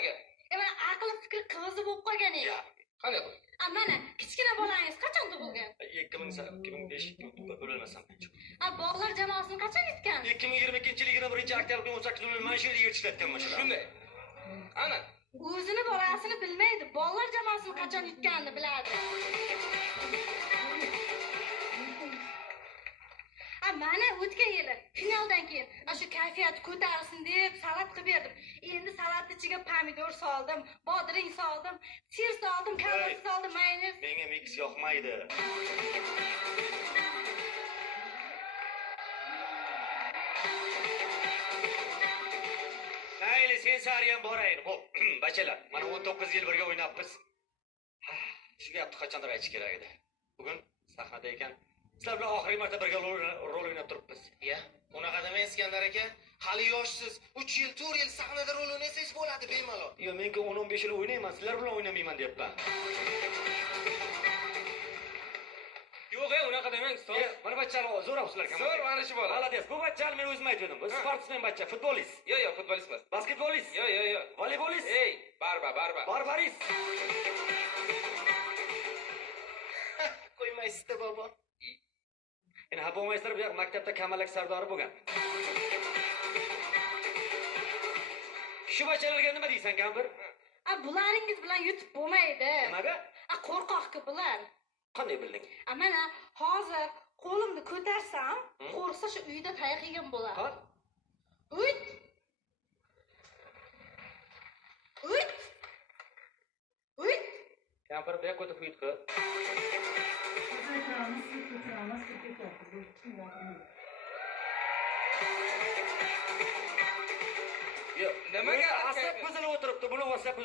nimaga? Mana aql fikr qivizi bo'lib qolgan edi. Qanday qilib? Mana kichkina bolangiz qachon tug'ilgan? 2005 o'lmasam. Bog'lar jamoasini qachon yutgan? 2022-yil 21-oktyabr 18 mana shu yerga yetishayotganman shu. Shunday. Ana. O'zini bolasini bilmaydi, bog'lar jamoasini qachon yutganini biladi. Mana o'tgan yili finaldan keyin shu kayfiyat ko'tarsin deb salat qilib berdim. Endi salat ichiga pomidor soldim, bodring soldim, sir soldim, kolbasa soldim, mayonez. Menga mix yoqmaydi. Mayli, sen sari ham borayin. Xo'p, bachalar, mana 19 yil birga o'ynabmiz. Shu gapni qachondir aytish kerak edi. Bugun sahnada ekan, sizlar bilan oxirgi marta birga rol o'ynab turibmiz. Ya, unaqa demang Iskandar aka. Hali yoshsiz. 3 yil, 4 yil sahnada rol o'ynasangiz bo'ladi bemalol. Yo, men 10-15 yil o'ynayman, sizlar bilan o'ynamayman deyapman. Yo'q, unaqa demang, ustoz. Mana bachchalar zo'r sizlar kam. Zo'r, mana shu bola. Молодец. Bu bachchani men o'zim aytdim. Bu sportsmen bachcha, futbolist. Yo'q, futbolist emas. Basketbolist. Yo'q. Voleybolist. Ey, barba. Barbarist. Qo'ymaysiz-da, bobo. Endi ha bo'lmaysizlar, bu yoq maktabda kamalak sardori bo'lgan. Shu bachchalarga nima deysan, kampir? Bularingiz bilan yutib bo'lmaydi. Nimaga? Qo'rqoqki bular. Qanday bilding? Mana hozir qo'limni ko'tarsam, qo'rqsa shu uyda tayoq yegan bo'ladi. Qan? Uyt. Kampir bu yoqqa o'tib uyutqi. Yo'q, Nimaga asab ko'zini o'tiribdi, buni WhatsApp